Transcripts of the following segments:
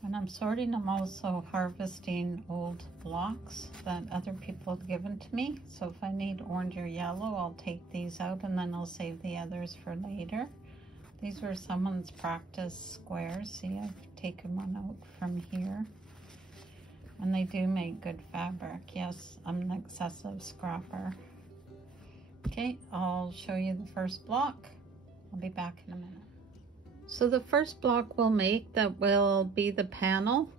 When I'm sorting, I'm also harvesting old blocks that other people have given to me. So if I need orange or yellow, I'll take these out and then I'll save the others for later. These were someone's practice squares. See, I've taken one out from here. And they do make good fabric. Yes, I'm an excessive scrapper. Okay, I'll show you the first block. I'll be back in a minute. So the first block we'll make that will be the panel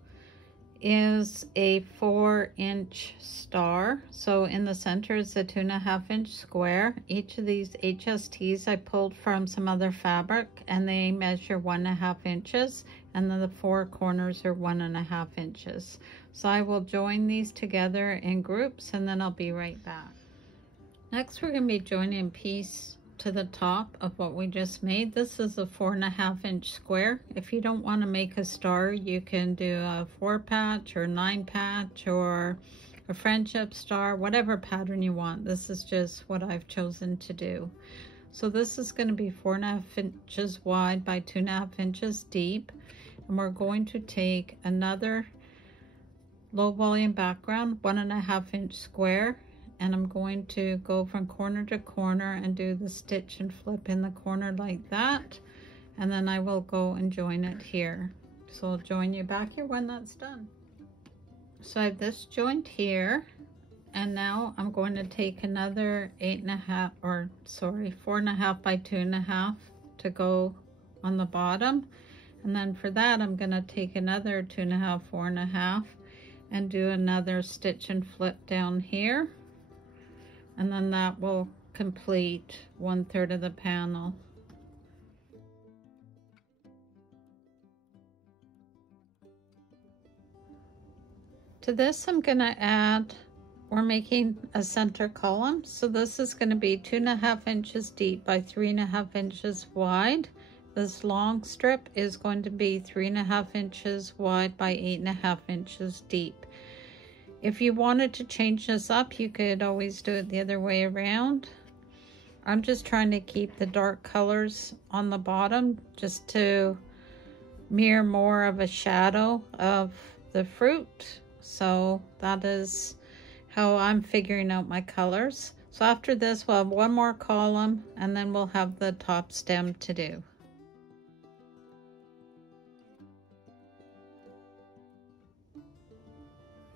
is a 4-inch star. So in the center is a 2.5-inch square. Each of these HSTs I pulled from some other fabric and they measure 1.5 inches, and then the 4 corners are 1.5 inches. So I will join these together in groups and then I'll be right back. Next we're going to be joining a piece to the top of what we just made. This is a 4.5-inch square. If you don't want to make a star, you can do a 4-patch or 9-patch or a friendship star, whatever pattern you want. This is just what I've chosen to do. So this is going to be 4.5 inches wide by 2.5 inches deep, and we're going to take another low volume background, 1.5-inch square, and I'm going to go from corner to corner and do the stitch and flip in the corner like that, and then I will go and join it here. So I'll join you back here when that's done. So I have this joint here, and now I'm going to take another 4.5 by 2.5 to go on the bottom, and then for that I'm going to take another 2.5, 4.5 and do another stitch and flip down here. And then that will complete 1/3 of the panel. To this I'm going to add, we're making a center column. So this is going to be 2.5 inches deep by 3.5 inches wide. This long strip is going to be 3.5 inches wide by 8.5 inches deep. If you wanted to change this up, you could always do it the other way around. I'm just trying to keep the dark colors on the bottom just to mirror more of a shadow of the fruit. So that is how I'm figuring out my colors. So after this, we'll have one more column and then we'll have the top stem to do.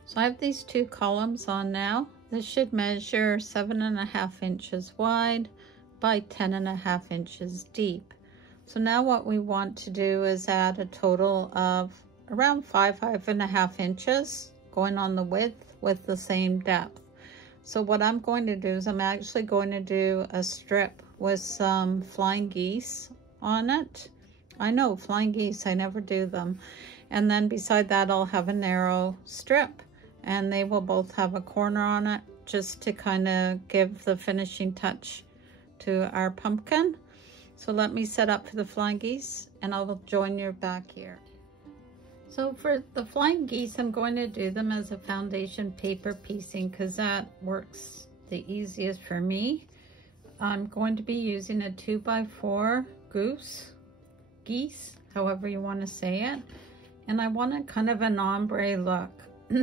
So I have these 2 columns on now. This should measure 7.5 inches wide by 10.5 inches deep. So now what we want to do is add a total of around 5.5 inches going on the width with the same depth. So what I'm going to do is I'm actually going to do a strip with some flying geese on it. I know, flying geese, I never do them. And then beside that I'll have a narrow strip, and they will both have a corner on it just to kind of give the finishing touch to our pumpkin. So let me set up for the flying geese and I will join you back here. So for the flying geese, I'm going to do them as a foundation paper piecing because that works the easiest for me. I'm going to be using a 2x4 geese, however you want to say it. And I wanted kind of an ombre look.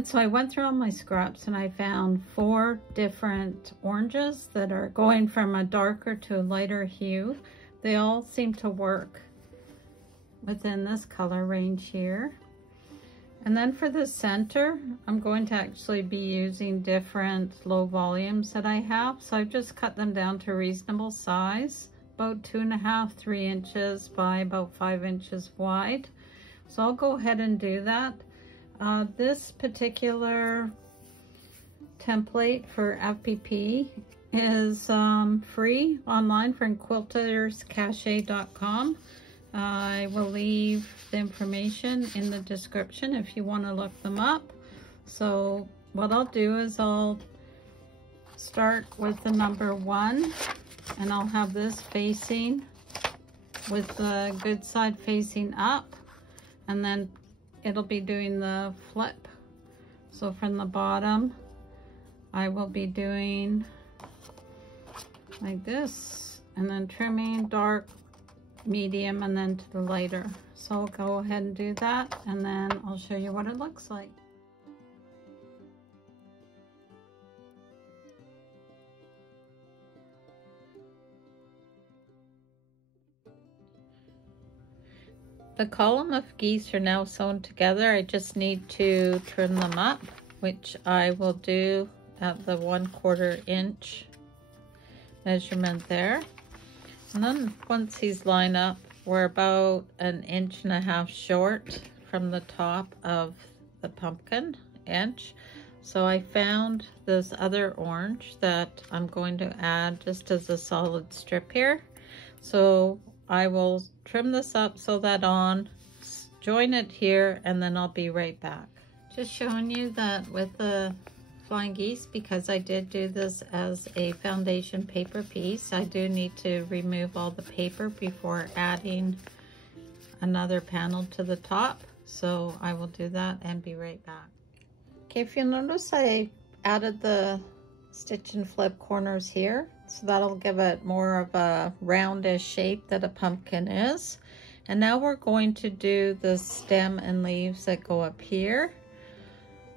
So I went through all my scraps and I found 4 different oranges that are going from a darker to a lighter hue. They all seem to work within this color range here. And then for the center, I'm going to actually be using different low volumes that I have. So I've just cut them down to a reasonable size, about 2.5, 3 inches by about 5 inches wide. So I'll go ahead and do that. This particular template for FPP is free online from quilterscache.com. I will leave the information in the description if you want to look them up. So what I'll do is I'll start with the number 1, and I'll have this facing with the good side facing up, and then it'll be doing the flip. So from the bottom, I will be doing like this, and then trimming dark, medium, and then to the lighter. So I'll go ahead and do that, and then I'll show you what it looks like. The column of geese are now sewn together. I just need to trim them up, which I will do at the 1/4 inch measurement there. And then once these line up, we're about 1.5 inches short from the top of the pumpkin edge. So I found this other orange that I'm going to add just as a solid strip here. So I will trim this up, sew that on, join it here, and then I'll be right back. Just showing you that with the flying geese, because I did do this as a foundation paper piece, I do need to remove all the paper before adding another panel to the top. So I will do that and be right back. Okay, if you notice, I added the stitch and flip corners here, so that'll give it more of a roundish shape that a pumpkin is. And now we're going to do the stem and leaves that go up here.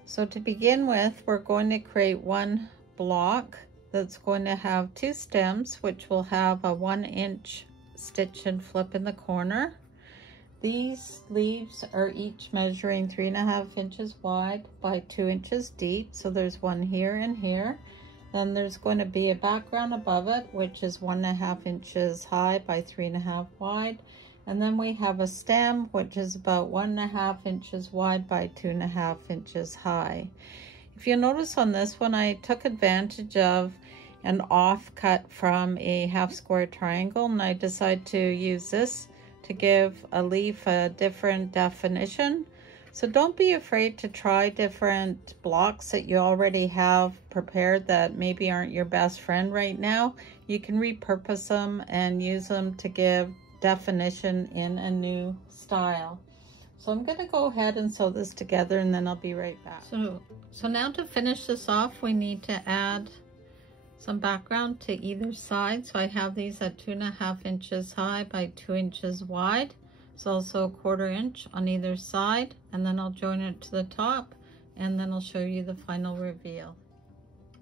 So to begin with, we're going to create one block that's going to have 2 stems, which will have a 1 inch stitch and flip in the corner. These leaves are each measuring 3.5 inches wide by 2 inches deep. So there's one here and here. Then there's going to be a background above it, which is 1.5 inches high by 3.5 wide. And then we have a stem, which is about 1.5 inches wide by 2.5 inches high. If you notice on this one, I took advantage of an offcut from a half square triangle, and I decided to use this to give a leaf a different definition. So don't be afraid to try different blocks that you already have prepared that maybe aren't your best friend right now. You can repurpose them and use them to give definition in a new style. So I'm going to go ahead and sew this together, and then I'll be right back. So now to finish this off, we need to add some background to either side. So I have these at 2.5 inches high by 2 inches wide. So also 1/4 inch on either side, and then I'll join it to the top, and then I'll show you the final reveal.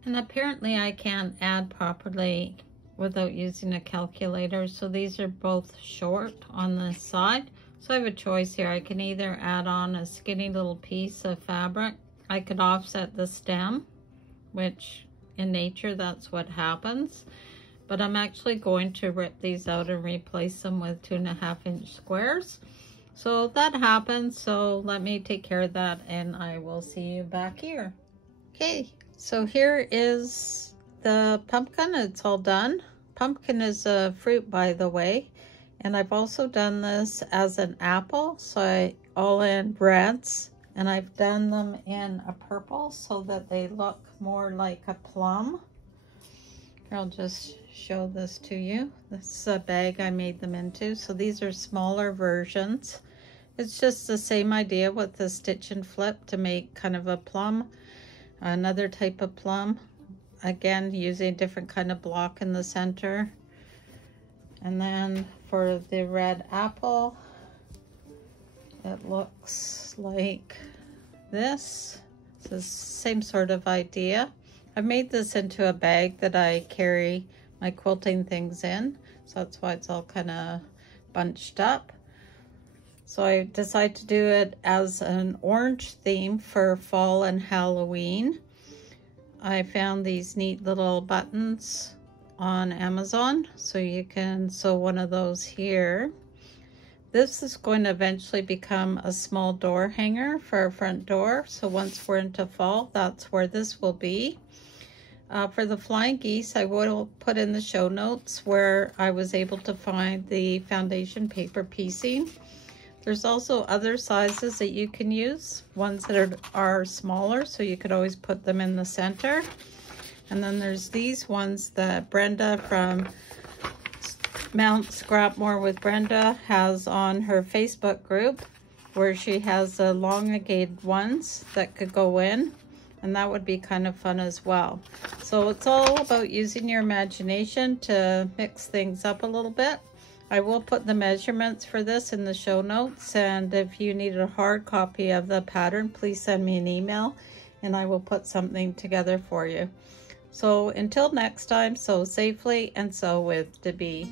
And apparently I can't add properly without using a calculator, so these are both short on the side. So I have a choice here. I can either add on a skinny little piece of fabric. I could offset the stem, which in nature that's what happens. But I'm actually going to rip these out and replace them with 2.5 inch squares. So that happens, so let me take care of that, and I will see you back here. Okay, so here is the pumpkin. It's all done. Pumpkin is a fruit, by the way, and I've also done this as an apple, so I all in reds, and I've done them in a purple so that they look more like a plum. I'll just show this to you. This is a bag I made them into. So these are smaller versions. It's just the same idea with the stitch and flip to make kind of a plum, another type of plum. Again, using a different kind of block in the center. And then for the red apple, it looks like this. It's the same sort of idea. I've made this into a bag that I carry my quilting things in, so that's why it's all kind of bunched up. So I decided to do it as an orange theme for fall and Halloween. I found these neat little buttons on Amazon, so you can sew one of those here. This is going to eventually become a small door hanger for our front door, so once we're into fall, that's where this will be. For the flying geese, I will put in the show notes where I was able to find the foundation paper piecing. There's also other sizes that you can use, ones that are smaller, so you could always put them in the center. And then there's these ones that Brenda from Mount Scrapmore with Brenda has on her Facebook group, where she has the elongated ones that could go in, and that would be kind of fun as well. So it's all about using your imagination to mix things up a little bit. I will put the measurements for this in the show notes, and if you need a hard copy of the pattern, please send me an email and I will put something together for you. So until next time, sew safely and sew with Debee.